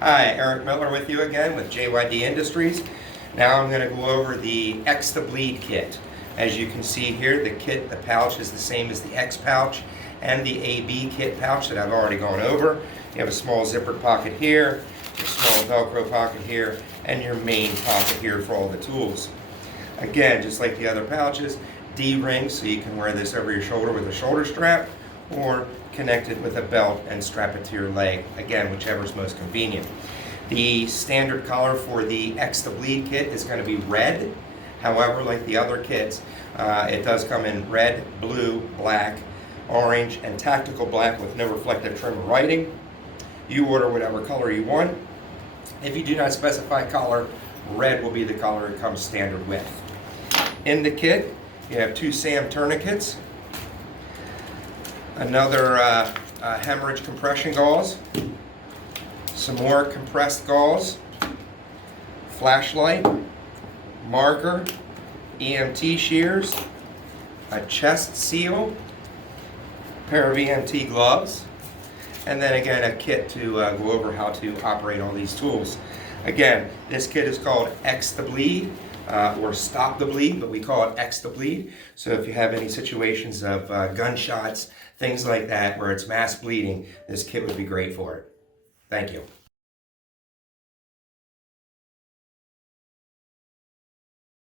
Hi, Eric Miller with you again with JYD Industries. Now I'm going to go over the X to Bleed kit. As you can see here, the pouch is the same as the X pouch and the AB kit pouch that I've already gone over. You have a small zippered pocket here, a small Velcro pocket here, and your main pocket here for all the tools. Again, just like the other pouches, D-ring, so you can wear this over your shoulder with a shoulder strap, or connect it with a belt and strap it to your leg, again, whichever is most convenient. The standard color for the X to Bleed kit is going to be red. However, like the other kits, it does come in red, blue, black, orange, and tactical black with no reflective trim or writing. You order whatever color you want. If you do not specify color, red will be the color it comes standard with. In the kit, you have two SAM tourniquets, another hemorrhage compression gauze, some more compressed gauze, flashlight, marker, EMT shears, a chest seal, pair of EMT gloves, and then again a kit to go over how to operate all these tools. Again, this kit is called X to Bleed or Stop the Bleed, but we call it X to Bleed. So if you have any situations of gunshots, things like that where it's mass bleeding, this kit would be great for it. Thank you.